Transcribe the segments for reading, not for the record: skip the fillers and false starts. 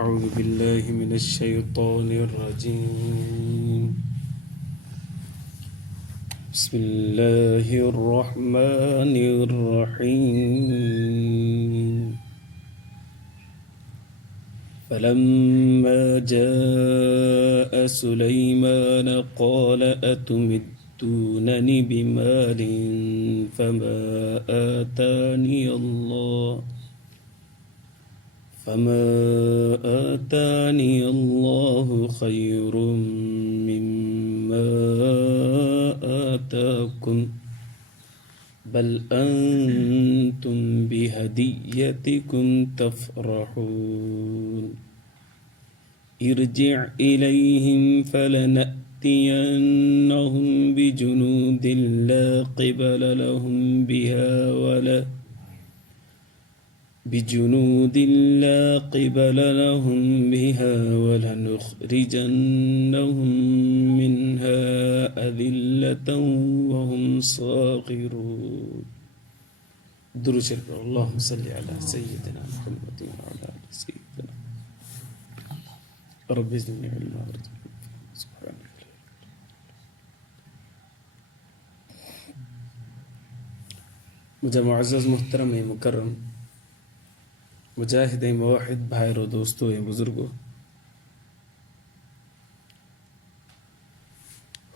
أعوذ بالله من الشيطان الرجيم. بسم الله الرحمن الرحيم. فلما جاء سليمان قال أتمدونني بمال فما آتاني الله خير مما آتاكم بل أنتم بهديتكم تفرحون ارجع إليهم فلنأتينهم بجنود لا قبل لهم بها ولنخرجنهم منها أذلة وهم صاغرون. درود شريف. اللهم صل على سيدنا محمد وعلى آل سيدنا رب زدني علما وارزقني سبحانك. मुझे मुअज़्ज़ज़ मुहतरम मुकर्रम मुजाहिद मुवाहिद भाइरों दोस्तों बुजुर्गों,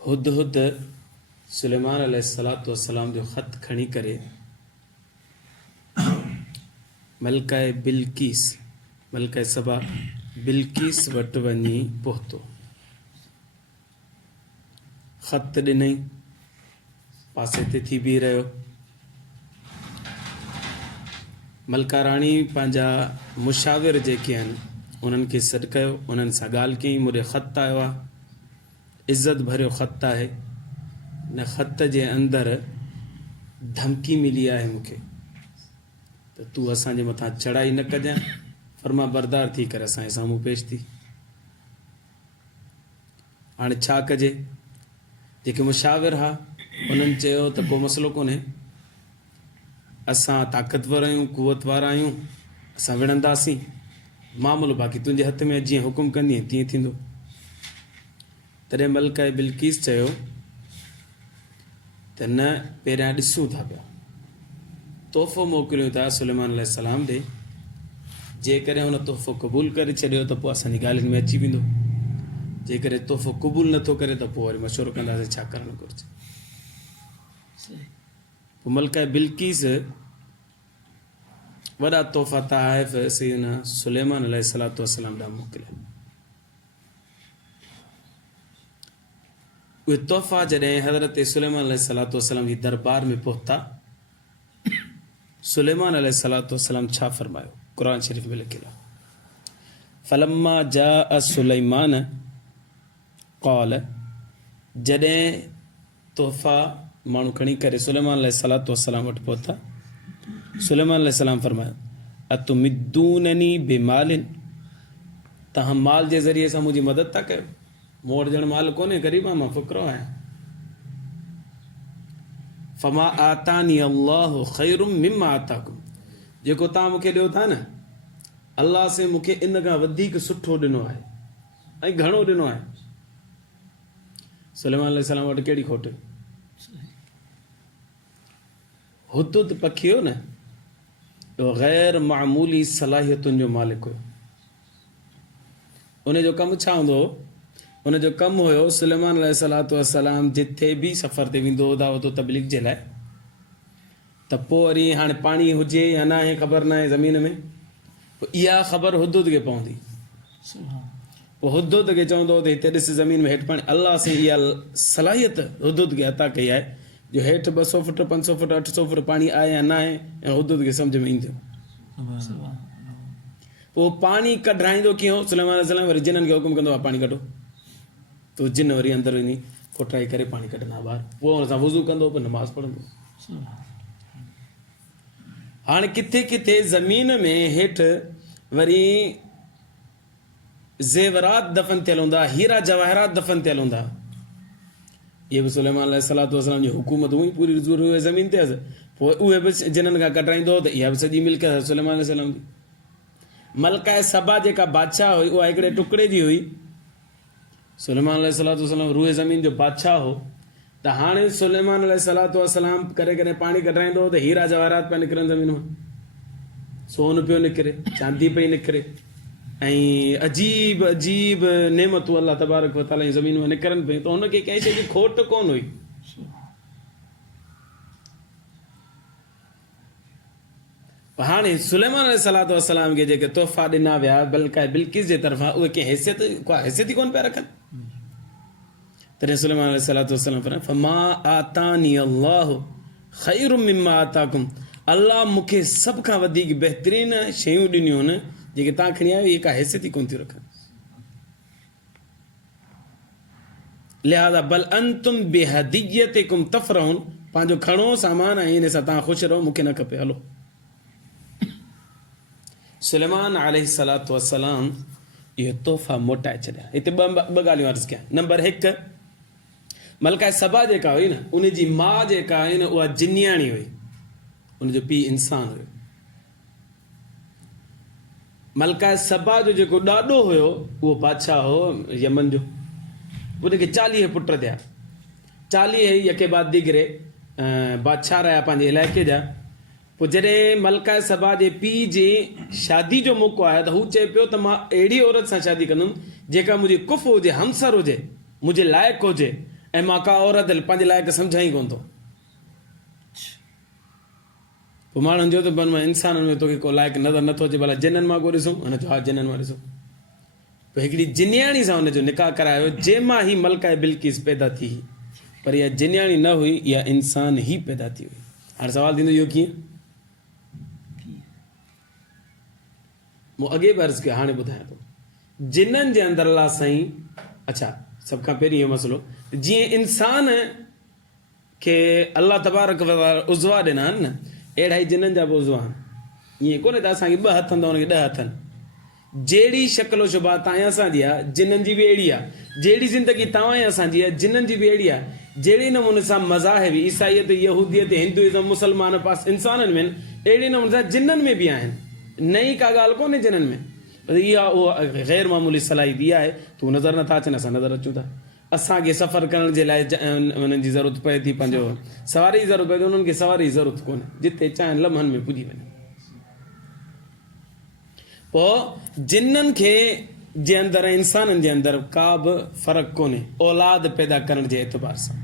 हुदहुद सुलेमान अलैहिस्सलातु वस्सलाम जो ख़त खणी करे मलकाए सबा बिल्किस वटि वञी पहुतो। ख़त ॾिनई, पासे ते थी बीह रहियो। मलका राणी पंहिंजा मुशाविर जेके आहिनि उन्हनि खे सॾु कयो, उन्हनि सां ॻाल्हि कई। मुॾे ख़त आयो आहे, इज़त भरियो ख़त आहे। न ख़त जे अंदरि धमकी मिली आहे मूंखे त तूं असांजे मथां चढ़ाई न कजांइ, फर्मा बरदार थी करे असांजे साम्हूं पेश थी। हाणे छा कजे? जेके मुशाविर हुआ उन्हनि चयो त को मसइलो कोन्हे, असां ताक़तवर आहियूं, कुवत वारा आहियूं, असां विढ़ंदासीं मामूलो, बाक़ी तुंहिंजे हथ में जीअं हुकुम कंदी तीअं थींदो। तॾहिं मलकाए बिल्किस चयो त न, पहिरियां ॾिसूं था पिया, तोहफ़ो मोकिलियूं था सुलेमान अलैहिस्सलाम ॾे। जेकॾहिं हुन तोहफ़ो क़बूल करे छॾियो त पोइ असांजी ॻाल्हियुनि में अची वेंदो। जेकॾहिं तोहफ़ो क़बूल नथो करे त पोइ वरी मशवरो कंदासीं छा करणु घुरिजे। पोइ मलकाए बिल्किस वॾा तोहफ़ा तहाइफ़ सैयदना सुलेमान अलैहिस्सलातु वस्सलाम ॾांहुं मोकिलिया। उहे तोहफ़ा जॾहिं हज़रत सुलेमान अलैहिस्सलातु वस्सलाम जी दरबार में पहुता, सुलेमान अलैहिस्सलातु वस्सलाम छा फरमायो? क़ुरान शरीफ में लिखियलु आहे, फलम्मा जाअ सुलैमान क़ाल, जॾहिं तोहफ़ा माण्हू खणी करे सुलेमान अलैहिस्सलातु वस्सलाम वटि पहुता, सुलेमान अलैहिस्सलाम फरमायो अतुमिद्दूननी बिमालिन, तव्हां माल जे ज़रिए सां मुंहिंजी मदद था कयो। मूं वटि ॼण माल कोन्हे, ग़रीब आहियां, मां फ़ुक़रो आहियां। फमा आतानी अल्लाहु ख़ैरुम मिम्मा आताकुम, जेको तव्हां मूंखे ॾियो था न, अल्लाह से मूंखे इन खां वधीक सुठो ॾिनो आहे ऐं घणो ॾिनो आहे। सुलेमान अलैहिस्सलाम वटि कहिड़ी खोट? हुदहुद पखी हो न, गैर मामूली सलाहियतुनि जो मालिक हुयो। उन जो कमु छा हूंदो? उन जो कमु हुयो सुलेमान अलैहिस्सलातु वस्सलाम जिथे बि सफ़र ते वेंदो हो दावतो तबलीग जे लाइ, त पोइ वरी हाणे पाणी हुजे या न आहे ख़बर न आहे ज़मीन में, पोइ इहा ख़बर हुदहुद खे पवंदी। पोइ हुदहुद खे चवंदो त हिते ॾिस ज़मीन में हेठि पाणी। अल्लाह से इहा सलाहियत हुदहुद खे अता कई आहे जो हेठि 200 फुट 500 फुट 800 फुट पाणी आहे या न आहे, ऐं हुदहुद खे सम्झ में ईंदो। पोइ पाणी कढाईंदो कीअं? सुलेमान अलैहिस्सलाम वरी जिननि खे हुकुम कंदो आहे पाणी कढो, तो जिन वरी अंदरि वञी कोठाई करे पाणी कढंदा ॿाहिरि। पोइ हुन सां वुज़ू कंदो, पोइ नमाज़ पढ़ंदो। हाणे किथे किथे ज़मीन में हेठि वरी ज़ेवरात दफ़न थियल हूंदा, हीरा जवाहरात दफ़न थियल हूंदा। ये भी सुलेमान अलैहिस्सलाम जी हुकूमत हुई पूरी ज़मीन ते पोइ उहे बि जिन्हनि खां कटाईंदो त इहा बि सॼी मिल्कियत सुलेमान अलैहिस्सलाम जी। मलका सबा जेका बादशाह हुई उहा हिकिड़े टुकड़े जी हुई। सुलेमान अलैहिस्सलाम रूए ज़मीन जो बादशाह हो, त हाणे सुलेमान अलैहिस्सलाम करे करे पाणी कढाईंदो त हीरा जवाहरात पिया निकिरनि ज़मीन मां, सोन पियो निकिरे, चांदी पई निकिरे, ऐं अजीब अजीब नेमतूं अलाह तबारक व तआला जी ज़मीन मां निकिरनि पियूं, त हुनखे कंहिं शइ जी खोट कोन हुई। हाणे सुलेमान अलैहिस्सलाम खे जेके तोहफ़ा ॾिना विया बिल्किस जे तरफ़ां, उहे कंहिं हैसियत ई कोन पिया रखनि। तॾहिं सुलेमान अलैहिस्सलाम फरमायो, फमा आतानी अल्लाह खैरुम मिम्मा आताकुम, अल्लाह मूंखे सभ खां वधीक बहितरीन शयूं ॾिनियूं आहिनि जेके तव्हां खणी आहियो, इहे का हैसियत ई कोन थियूं रखनि। लिहाज़ा बल अंतुम बिहदियतिकुम तफरहुन, पंहिंजो खणो सामान ऐं इन सां तव्हां ख़ुशि रहो, मूंखे न खपे, हलो। सुलेमान अलैहिस्सलाम इहो तोहफ़ा मोटाए छॾिया। हिते ॿ ॻाल्हियूं अर्ज़ु कयां। नंबर 1, मलका सबा जेका हुई न, उन जी माउ जेका हुई न उहा जिन्याणी हुई, उनजो पीउ इंसान हुयो। मलका सबा जो जेको ॾाॾो हुयो उहो बादशाह हो यमन जो, उनखे 40 पुट थिया, 40 यके बाद दिगरे बादशाह रहिया पंहिंजे इलाइक़े जा। पोइ जॾहिं मलका सबा जे पीउ जे शादी जो मौक़ो आयो त हू चए पियो त मां अहिड़ी औरत सां शादी कंदुमि जेका मुंहिंजी कुफ़ हुजे, हमसर हुजे, मुंहिंजे लाइक़ु हुजे, ऐं मां का औरत पंहिंजे लाइक़ु सम्झां ई कोन थो। पोइ माण्हुनि जो त मां इंसाननि में तोखे को लाइक़ु नज़र नथो अचे, भला जिननि मां को ॾिसूं, हुन चयो हा जिननि मां ॾिसूं। पोइ हिकिड़ी जिन्याणी सां हुनजो निकाह करायो, जंहिंमां ही मलका बिल्किस पैदा थी, पर इहा जिन्याणी न हुई, इहा इंसान ई पैदा थी हुई। हाणे सवालु थींदो इहो कीअं? मूं अॻे बि अर्ज़ु कयो, हाणे ॿुधायां थो। जिन्हनि जे अंदरि अलाह साईं, अच्छा सभ खां पहिरीं इहो मसइलो, जीअं इंसान खे अलाह तबारक व तआला उज़वा ॾिना आहिनि न, अहिड़ा ई जिन्हनि जा बि उज़वा आहिनि। ईअं कोन्हे त असांखे 2 हथ हूंदा हुनखे 10 हथ आहिनि। जहिड़ी शक्ल शुबा तव्हां असांजी आहे, जिन्हनि जी बि अहिड़ी आहे। जहिड़ी ज़िंदगी तव्हां असांजी आहे, जिन्हनि जी बि अहिड़ी आहे। जहिड़े नमूने सां मज़ाहिब, ईसाईयत, यहूदियत, हिंदुइज़म, मुसलमान पास इंसाननि में, अहिड़े नमूने सां जिन्हनि में बि आहिनि। नई का ॻाल्हि कोन्हे जिन्हनि में, इहा उहा गैर मामूली सलाहियत इहा आहे। तूं नज़र नथा अचनि, असां नज़र अचूं था। असांखे सफ़र करण जे लाइ उन्हनि जी ज़रूरत पए थी, पंहिंजो सवारी जी ज़रूरत पए थी, उन्हनि खे सवारी जी ज़रूरत कोन्हे, जिते चाहिनि लम्हनि में पुॼी वञनि। पोइ जिन्हनि खे जे अंदरि, इंसाननि जे अंदरि का बि फ़र्क़ु कोन्हे औलाद पैदा करण जे एतबार सां।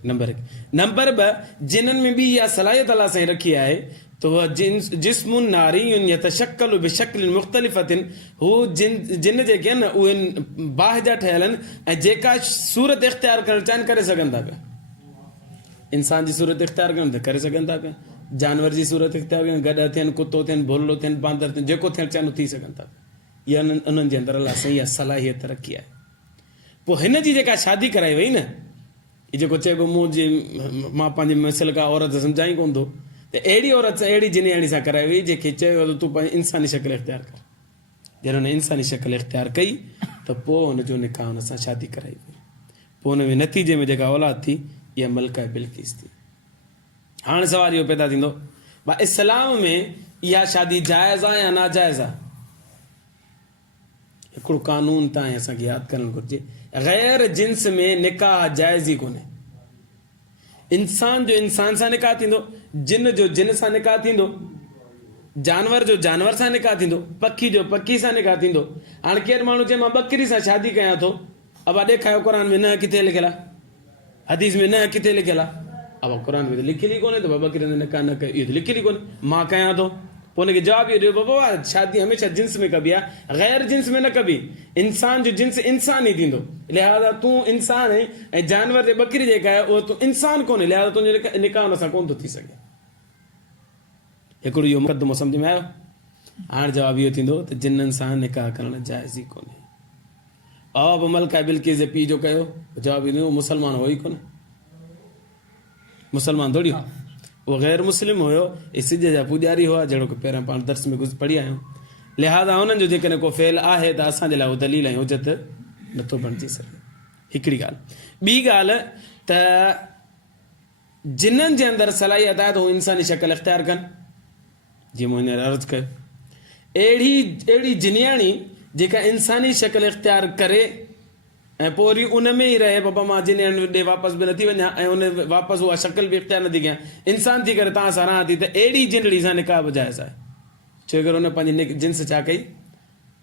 नंबर 1। नंबर 2, जिन्हनि में बि इहा सलाहियत अलाह साईं रखी आहे त वह जिस्मुन नारियुन यतशक्कलु बिशक्लिन मुख़्तलिफ़तिन, हू जिन जेके आहिनि न उहे बाहि जा ठहियल आहिनि, ऐं जेका सूरत इख़्तियार करणु चाहिनि करे सघनि था पिया। इंसान जी सूरत इख़्तियार कनि त करे सघनि था पिया, जानवर जी सूरत इख़्तियार कनि, गॾ थियनि, कुतो थियनि, भुल्लो थियनि, बांदर थियनि, जेको थियणु चाहिनि थी सघनि था पिया। इहा उन्हनि जे अंदरि अलाह साईं इहा सलाहियत रखी आहे। पोइ हिन जी जेका शादी कराई वई न, हीउ जेको चइबो मां पंहिंजे मसल का औरत सम्झाई कोन थो, त अहिड़ी औरत सां, अहिड़ी जिन्याणी सां कराई वई जंहिंखे चयो त तूं पंहिंजी इंसानी शक्ल इख़्तियार कर। जॾहिं हुन इंसानी शक्ल इख़्तियार कई त पोइ हुनजो निकाह हुन सां शादी कराई वई। पोइ हुन में नतीजे में जेका औलाद थी, इहा मलका बिल्किस थी। हाणे सवाल इहो पैदा थींदो, भाई इस्लाम में इहा शादी जाइज़ आहे या नाजाइज़ आहे? हिकिड़ो कानून तव्हां असांखे यादि करणु घुरिजे, गैर जिन्स में निकाह जाइज़ ई कोन्हे। इंसान जो इंसान सां निकाह थींदो, जिन जो जिन सां निकाह थींदो, जानवर जो जानवर सां निकाह थींदो, पखी जो पखी सां निकाह थींदो। हाणे केरु माण्हू चए मां बकरी सां शादी कयां थो, अब ॾेखारियो क़ुर में न किथे लिखियल आहे, हदीस में न किथे लिखियल आहे। अब क़ुर में त लिखियल ई कोन्हे त बकरी सां निकाह न कयो, इहो त लिखियल ई कोन्हे, मां कयां थो। पोइ हुनखे जवाबु इहो ॾियो, बाबा शादी हमेशह जिन्स में कबी आहे, गैर जिन्स में न कबी। इंसान जो जिन्स इंसान ई थींदो, लिहाज़ा तूं इंसान आहे, ऐं जानवर जे बकरी जेका आहे उहो तूं इंसान कोन्हे, लिहाज़ा तुंहिंजो निकाह हुन सां कोन थो थी सघे। हिकिड़ो इहो मुक़दमो सम्झ में आयो? हाणे जवाबु इहो थींदो त जिन्हनि सां निकाह करणु जाइज़ ई कोन्हे। अब मलका बिल्किस जे पीउ जो कयो, जवाबु ईंदो मुसलमान हो ई कोन्हे, मुसलमान थोड़ी हो, उहो गैर मुस्लिम हुयो, ऐं सिज जा पुॼारी हुआ, जहिड़ो की पहिरियां पाण दर्स में पढ़ी आहियूं। लिहाज़ा हुननि जो जेकॾहिं को फेल आहे त असांजे लाइ उहो दलील ऐं हुजत नथो बणिजी सघे। हिकिड़ी ॻाल्हि। ॿी ॻाल्हि त जिन्हनि जे अंदरि सलाहियत आहे त हू इंसानी शक्ल इख़्तियार कनि, जीअं मूं हींअर अर्ज़ु कयो। अहिड़ी जिनियाणी जेका इंसानी शक्ल इख़्तियार करे ऐं पोइ वरी उन में ई रहे, बाबा मां जिनियाणी ॾे वापसि बि नथी वञा ऐं उन वापसि उहा शक्ल बि इख़्तियार नथी कयां, इंसान थी करे तव्हां सां रहां थी, त अहिड़ी जिंदड़ी सां निकाह बि जाइज़ आहे। छो करे हुन पंहिंजी जिन्स छा कई,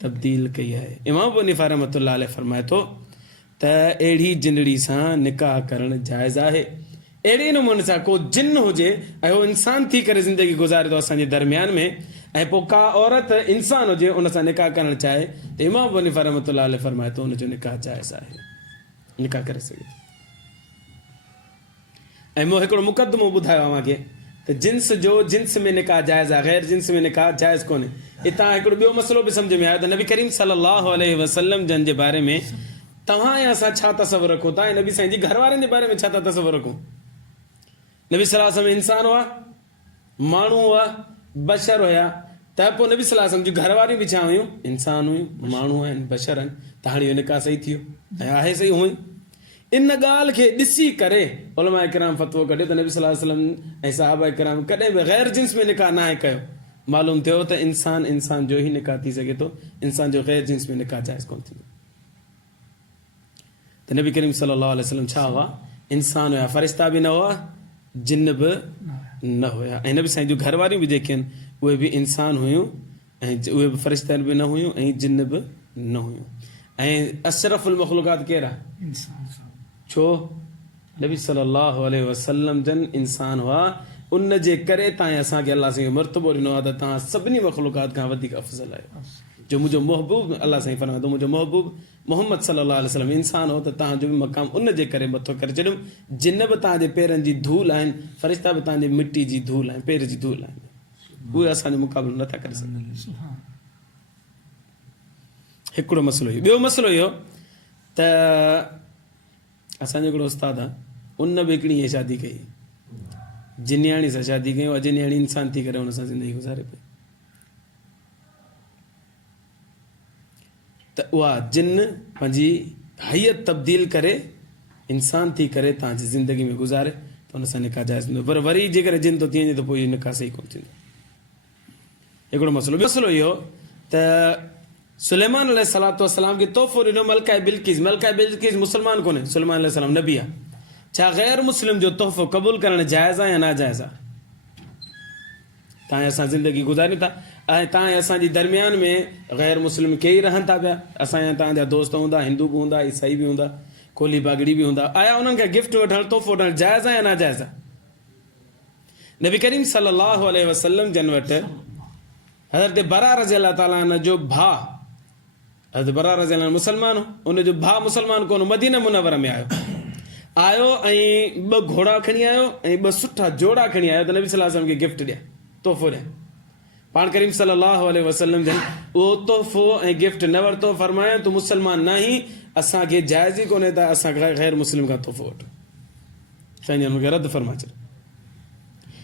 तब्दील कई आहे। इमाम अबू हनीफ़ा रहमतुल्लाह अलैह फरमाए थो त अहिड़ी जिंदड़ी सां निकाह करणु जाइज़ आहे। अहिड़े नमूने सां को जिन हुजे ऐं उहो इंसान थी करे ज़िंदगी गुज़ारे थो असांजे दरमियान में, ऐं पोइ का औरत इंसान हुजे उन सां निकाह करणु चाहे, त इमाम अबू हनीफ़ा रहमतुल्लाह अलैह फरमाए थो हुनजो निकाह जाइज़ आहे, निकाह करे सघे। ऐं मूं हिकिड़ो मुक़दमो ॿुधायो आहे मूंखे त जिन्स जो जिन्स में निकाह जाइज़ आहे, गैर जिन्स में निकाह जाइज़ कोन्हे। हितां हिकिड़ो ॿियो मसइलो बि सम्झ में आयो त नबी करीम सल्लल्लाहु अलैहि वसल्लम जन जे बारे में तव्हां ऐं असां छा तसवुरु रखूं, तव्हां नबी साईं जी घर वारनि जे बारे में छा था तसवुरु रखूं। नबी सल्लल्लाहु अलैहि वसल्लम इंसान हुआ, माण्हू हुआ, बशर हुया, त पोइ नबी सल्लल्लाहु अलैहि वसल्लम जूं घरवारियूं बि छा हुयूं, इंसान हुयूं, माण्हू आहिनि, बशर आहिनि, त हाणे इहो निकाह सही थियो ऐं आहे सही हुई। इन ॻाल्हि खे ॾिसी करे उलमा इकराम फ़तवो कढियो त नबी सल्लल्लाहु अलैहि वसल्लम ऐं सहाबा इकराम कॾहिं बि गैर जिन्स में निकाह न आहे कयो। मालूम थियो त इंसान जो ई निकाह थी सघे थो, इंसान जो गैर जिन्स में निकाह जाइज़ कोन थींदो। त नबी करीम सल्लल्लाहु अलैहि वसल्लम छा हुआ, इंसान हुया, फरिश्ता बि न हुआ, जिन बि न हुया, ऐं नबी साईं जूं घरवारियूं बि जेके आहिनि उहे बि इंसान हुयूं ऐं उहे बि फरिश्ता बि न हुयूं ऐं जिन बि न हुयूं। ऐं अशरफुल मख़लूक़ात केरु आहे, छो नबी सल्लल्लाहु अलैहि वसल्लम जन इंसान हुआ, उन जे करे तव्हां असांखे अलाह साईं मर्तबो ॾिनो आहे त तव्हां सभिनी मख़लूक़ात खां वधीक अफ़ज़ल आहियो। जो मुंहिंजो महबूब, अलाह साईं फरमाए थो मुंहिंजो महबूब मोहम्मद सल्लल्लाहु अलैहि वसल्लम इंसान हो त तव्हांजो बि मक़ाम उन जे करे मथो करे छॾियुमि। जिन बि तव्हांजे पेरनि जी धूल आहिनि, फरिश्ता बि तव्हांजे मिटी जी धूल आहिनि, पेर जी धूल आहिनि, उहे असांजो मुक़ाबिलो नथा करे सघनि। हिकिड़ो मसइलो इहो। ॿियो मसइलो इहो त असांजो हिकिड़ो उस्तादु आहे, उन बि हिकिड़ी ईअं शादी कई, जिनियाणी सां शादी कई, उहा जिनियाणी इंसान थी करे हुन सां ज़िंदगी गुज़ारे पई। त उहा जिन पंहिंजी हैयत तब्दील करे इंसान थी करे तव्हांजी ज़िंदगी में गुज़ारे त हुन सां निकाह जाइज़ हूंदो, पर वरी जेकर जिन थो थी वञे त पोइ इहो निकाह सही कोन थींदो। हिकिड़ो मसइलो। ॿियो मसइलो इहो त सुलेमान अलैहिस्सलातु वस्सलाम खे तोहफ़ो ॾिनो मलका बिल्किस। मलका बिल्किस मुस्लमान कोन्हे, सुलेमान अलैहिस्सलाम नबी आहे। छा गैर मुस्लिम जो तोहफ़ो क़बूल करणु जाइज़ आहे या नाजाइज़ आहे? तव्हां असां ज़िंदगी गुज़ारियूं था ऐं तव्हां असांजे दरमियान में गैर मुस्लिम के ई रहनि था पिया, असांजा तव्हांजा दोस्त हूंदा, हिंदू बि हूंदा, ईसाई बि हूंदा, कोली बागड़ी बि हूंदा, आया उन्हनि खे गिफ्ट वठणु, तोहफ़ो वठणु जाइज़ आहे या नाजाइज़ आहे? नबी करीम सल्लल्लाहु अलैहि वसल्लम जन वटि हज़रत बरा रज़ी अल्लाह ताला अन्हु जो भाउ, हज़रत बरा रज़ी अल्लाह मुस्लमान हो, उनजो भाउ मुस्लमान कोन, मदीना मुनव्वरा में आयो ऐं 2 घोड़ा खणी आयो ऐं 2 सुठा जोड़ा खणी आयो त नबी सल्लल्लाहु अलैहि वसल्लम खे गिफ्ट ॾिया, तोहफ़ो ॾिया। पाण करीम सल्लल्लाहु अलैहि वसल्लम जन उहो तोहफ़ो ऐं गिफ्ट न वरितो, फरमायो तूं मुस्लमान न आहीं, असांखे जाइज़ ई कोन्हे त असां गैर मुस्लिम खां तोहफ़ो वठूं। साईं जन हुनखे रद्द फरमाए छॾियो।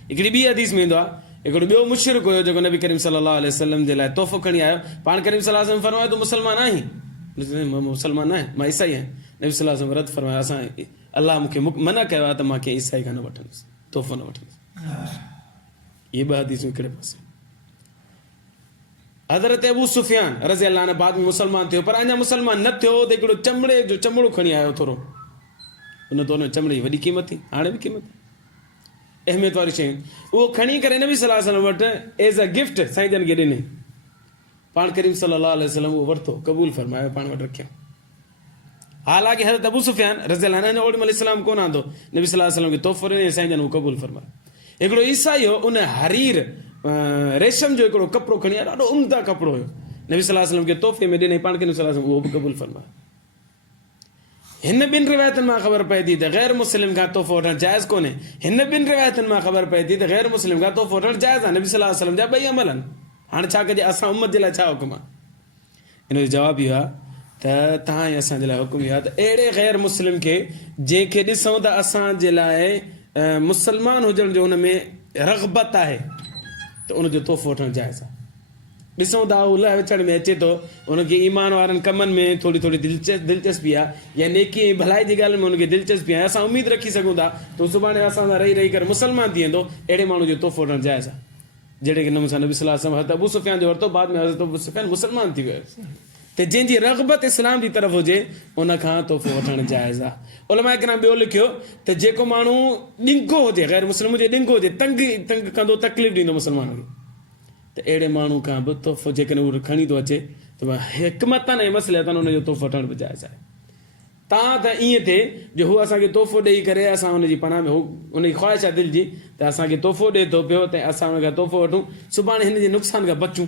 हिकिड़ी ॿी हदीस में ईंदो आहे, हिकिड़ो ॿियो मुशरिक हुयो जेको नबी करीम सल्लल्लाहु अलैहि वसल्लम जे लाइ तोहफ़ो खणी आयो। पाण करीम सल्लल्लाहु अलैहि वसल्लम फरमायो तूं मुस्लमान आहीं? मुस्लमान न आहे, मां ईसाई आहियां। नबी सल्लल्लाहु अलैहि वसल्लम रद्द फरमायो, असां अलाह मूंखे मना कयो आहे त मां कंहिं ईसाई खां न वठंदुसि, तोहफ़ो न वठंदुसि। इहे 2 हदीसूं हिकिड़े पासे। हज़रत अबू सुफियान रज़ी अल्लाह अन्हु बाद में मुस्लमान थियो, पर अञा मुस्लमान न थियो त हिकिड़ो चमड़े जो चमड़ो खणी आयो थोरो, हुन त हुन चमड़े जी वॾी क़ीमत थी, हाणे बि क़ीमत अहमियत वारी शयूं, उहो खणी करे नबी सल्लल्लाहु अलैहि वसल्लम वटि एज़ अ गिफ्ट साईं जन खे ॾिनई। पाण करीम सल्लल्लाहु अलैहि वसल्लम उहो वरितो, क़बूल फरमायो, पाण वटि रखियो। हालांकि हज़रत अबू सुफियान रज़ी अल्लाह अन्हु ओॾी महिल इस्लाम कोन आंदो, नबी सल्लल्लाहु अलैहि वसल्लम खे तोहफ़ो ॾिनई, साईं जन उहो क़बूल फरमायो। हिकिड़ो ईसाई हो, उन हरीर रेशम जो हिकिड़ो कपिड़ो खणी आयो, ॾाढो उम्दा कपिड़ो हुयो, नबी सल्लल्लाहु अलैहि वसल्लम खे तोहफ़े में ॾिनई, पाण करीम सल्लल्लाहु अलैहि वसल्लम उहो बि क़बूल फरमायो। हिन 2 रिवायतुनि मां ख़बर पए थी त गैर मुस्लिम खां तोहफ़ो वठणु जाइज़ कोन्हे। हिन 2 रिवायतुनि मां ख़बर पए थी त गैर मुस्लिम खां तोहफ़ो वठणु जाइज़ आहे। नबी सल्लल्लाहु अलैहि वसल्लम जा 2 अमल आहिनि। हाणे छा कजे, असां उम्मत जे लाइ छा हुकुम आहे? इन जो जवाबु इहो आहे त तव्हां ऐं असांजे लाइ हुकुम इहो आहे त अहिड़े गैर मुस्लिम खे जंहिंखे ॾिसूं त असांजे लाइ मुस्लमान हुजण जो हुन में रग़बत आहे त उनजो तोहफ़ो वठणु जाइज़ आहे। ॾिसूं था उल्हा विचण में अचे थो, हुनखे ईमान वारनि कमनि में थोरी दिलचस्पी आहे, या नेकी ऐं भलाई जी ॻाल्हि में हुनखे दिलचस्पी आहे, असां उमेद रखी सघूं था त सुभाणे असां सां रही करे मुस्लमान थी वेंदो, अहिड़े माण्हू जो तोहफ़ो वठणु जाइज़ आहे। जहिड़े नमूने सां नबी सल्लल्लाहु अलैहि वसल्लम हज़रत अबू सुफ़ियान जो वरितो, बाद में हज़रत अबू सुफ़ियान मुस्लमान थी वियो। त जंहिंजी रग़बत इस्लाम जी तरफ़ हुजे उन खां तोहफ़ो वठणु जाइज़ आहे। उलमा किराम ॿियो लिखियो त जेको माण्हू ॾिंगो हुजे, ग़ैर मुस्लिम हुजे, ॾिंगो हुजे, तंग कंदो, तकलीफ़ ॾींदो मुस्लमान खे, त अहिड़े माण्हू खां बि तोहफ़ो जेकॾहिं उहो खणी थो अचे त हिकमतन ऐं मसइलतन उनजो तोहफ़ो वठणु बि जाइज़ आहे। तव्हां त ईअं थिए जो हू असांखे तोहफ़ो ॾेई करे असां हुनजी पनाह में, हू हुनजी ख़्वाहिश आहे दिलि जी त असांखे तोहफ़ो ॾिए थो पियो त असां हुन खां तोहफ़ो वठूं, सुभाणे हिन जे नुक़सान खां बचूं,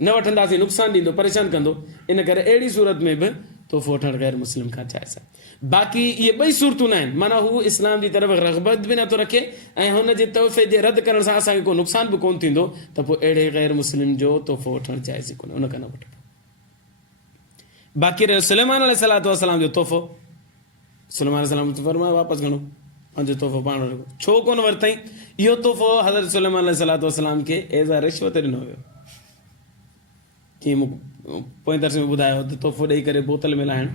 न वठंदासीं नुक़सानु ॾींदो, परेशान कंदो, इन करे अहिड़ी सूरत में बि तोहफ़ो वठणु ग़ैर मुस्लिम खां जाइज़ आहे। बाक़ी इहे ॿई सूरतूं न आहिनि, माना हू इस्लाम जी तरफ़ रग़बत बि नथो रखे ऐं हुनजे तोहफ़े जे रद्द करण सां असांखे को नुक़सान बि कोन थींदो, त पोइ अहिड़े ग़ैर मुस्लिम जो तोहफ़ो वठणु जाइज़ ई कोन्हे, उन खां न वठो। बाक़ी रहियो सुलेमान अलैहिस्सलाम जो तोहफ़ो, सुलेमान अलैहिस्सलाम फरमायो वापसि खणो पंहिंजो तोहफ़ो पाण वठो, छो कोन वरितईं? इहो तोहफ़ो हज़रत सुलेमान अलैहिस्सलाम खे एज़ अ रिश्वत ॾिनो वियो। कीअं पोइ दर्स में ॿुधायो त तोहफ़ो ॾेई करे बोतल में लाहिण,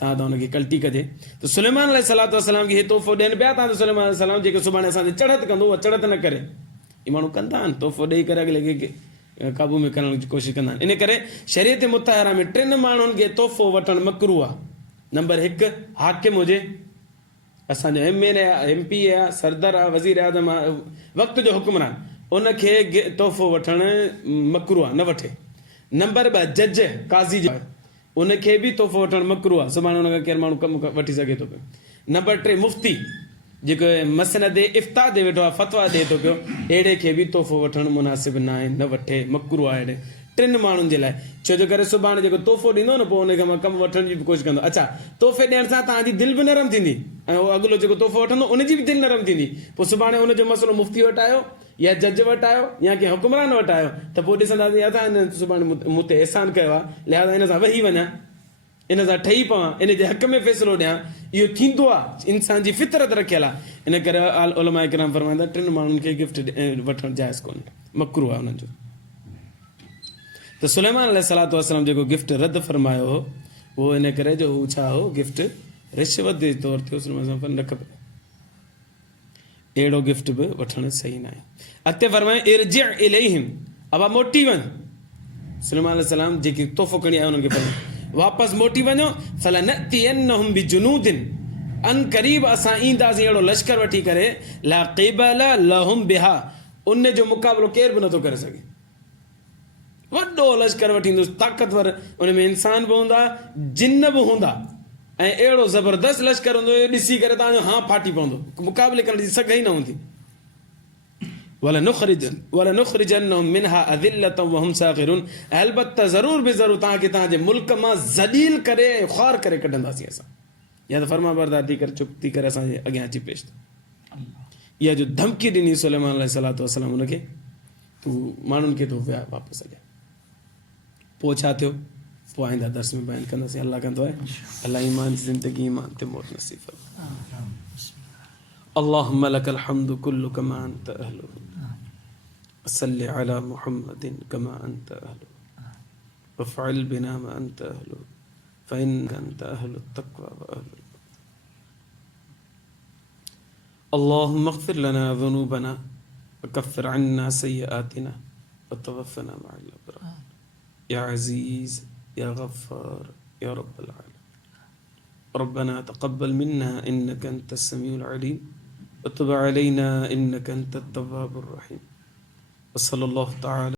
तव्हां त हुनखे कल्टी कजे, त सुलेमान अलैहिस्सलाम खे इहे तोहफ़ो ॾियनि पिया, तव्हां त सुलेमान अलैहिस्सलाम जेके सुभाणे असांजे चढ़त कंदो, उहा चढ़त न करे। इहे माण्हू कंदा आहिनि, तोहफ़ो ॾेई करे अॻिले खे काबू में करण जी कोशिशि कंदा आहिनि। इन करे शरीयत मुतहरा में 3 माण्हुनि खे तोहफ़ो वठणु मकरूह आहे। नंबर 1 हाकिम हुजे, असांजो MP आहे, सरदार आहे, वज़ीर आज़म आहे, वक़्त जो हुक्मरान, उनखे तोहफ़ो वठणु मकरूह आहे, न वठे। नंबर 2 जज काज़ी जो आहे, उनखे बि तोहफ़ो वठणु मकरूह आहे, सुभाणे उनखां केरु माण्हू कमु वठी सघे थो पियो। नंबर 3 मुफ़्ती, जेको मसनद इफ़्ता ते वेठो आहे, फतवा ॾिए थो पियो, अहिड़े खे बि तोहफ़ो वठणु मुनासिब न आहे, न वठे, मकरूह आहे अहिड़े 3 माण्हुनि जे लाइ। छो जो करे सुभाणे जेको तोहफ़ो ॾींदो न, पोइ उनखे मां कमु वठण जी बि कोशिशि कंदो। अच्छा, तोहफ़े ॾियण सां तव्हांजी दिलि बि नरम थींदी ऐं उहो अॻिलो जेको तोहफ़ो वठंदो उनजी बि दिलि नरम थींदी। पोइ सुभाणे उनजो मसइलो मुफ़्ती वटि आयो या जज वटि आयो या कंहिं हुक्मरान वटि आयो, त पोइ ॾिसंदासीं असां हिन सुभाणे मूं ते अहसान कयो आहे, लिहाज़ा हिन सां वेही वञा, इन सां ठही पवां, इन जे हक़ में फ़ैसिलो ॾियां, इहो थींदो आहे, इंसान जी फितरत रखियल आहे। इन करे उलमा किराम फरमाईंदा 3 माण्हुनि खे गिफ्ट वठणु जाइज़ कोन्हे, मकरूह आहे उन्हनि जो। त सुलेमान अलैहिस्सलाम जेको गिफ्ट रद्द फरमायो हो, उहो इन करे जो हू छा हो, गिफ्ट रिश्वत जे तौर ते न खपे, अहिड़ो गिफ्ट बि वठणु सही न आहे। अॻिते फरमाए इरजि इलैहिम, अब मोटी वञ, सुलेमान अलैहिस्सलाम जेकी तोहफ़ो खणी आयो उन्हनि खे फरमायो वापसि मोटी वञो, फलनअतियन्नहुम बिजुनूदिन, अन क़रीब असां ईंदासीं अहिड़ो लश्कर वठी करे, ला क़िबल लहुम बिहा, उन जो मुक़ाबिलो केर बि नथो करे सघे। वॾो लश्कर वठी ईंदुसि, ताक़तवर, उन में इंसान बि हूंदा, जिन बि हूंदा, ऐं अहिड़ो ज़बरदस्त लश्कर हूंदो, ॾिसी करे तव्हांजो हां फाटी पवंदो, मुक़ाबले करण जी सघ ई न हूंदी। वलनुख़रिजन्नहुम मिनहा अज़िल्लतन वहुम साग़िरून, अलबत्ता ज़रूर बि ज़रूर तव्हांखे तव्हांजे मुल्क मां ज़लील करे ऐं ख़्वार करे कढंदासीं असां, या त फरमा बरदार थी करे चुप थी करे असांजे अॻियां अची पेश थियो। इहा जो धमकी ॾिनी सुलेमान अलैहिस्सलाम उनखे, तूं माण्हुनि खे थो विया वापसि अॻियां। पोइ छा थियो, पोइ आईंदा दर्स में बयानु कंदासीं। अल्लाह कंदो आहे, अल्लाह ईमान जी ज़िंदगी ईमान ते मौत नसीब फरमाए। अल्लाहुम्मा लकल हम्दु कुल्लु कमा अंत अहलुहु, सल्लि अला मुहम्मदिन कमा अंत अहलुहु, वफ़अल बिना मा अंत अहलुहु, फ़इन्नका अंत अहलुत तक़वा व अहलुल। अल्लाहुम्मा अग़फ़िर लना ज़ुनूबना वकफ़िर अन्ना सय्यआतिना वतवफ़्फ़ना मअल अबरार, या अज़ीज़ या गफ़्फ़ार या रब्बल आलमीन। रब्बना तक़ब्बल मिन्ना इन्नका अंतस समीउल अलीम वतुब अलैना इन्नका अंतत तव्वाबुर रहीम। वसल्लल्लाहु तआला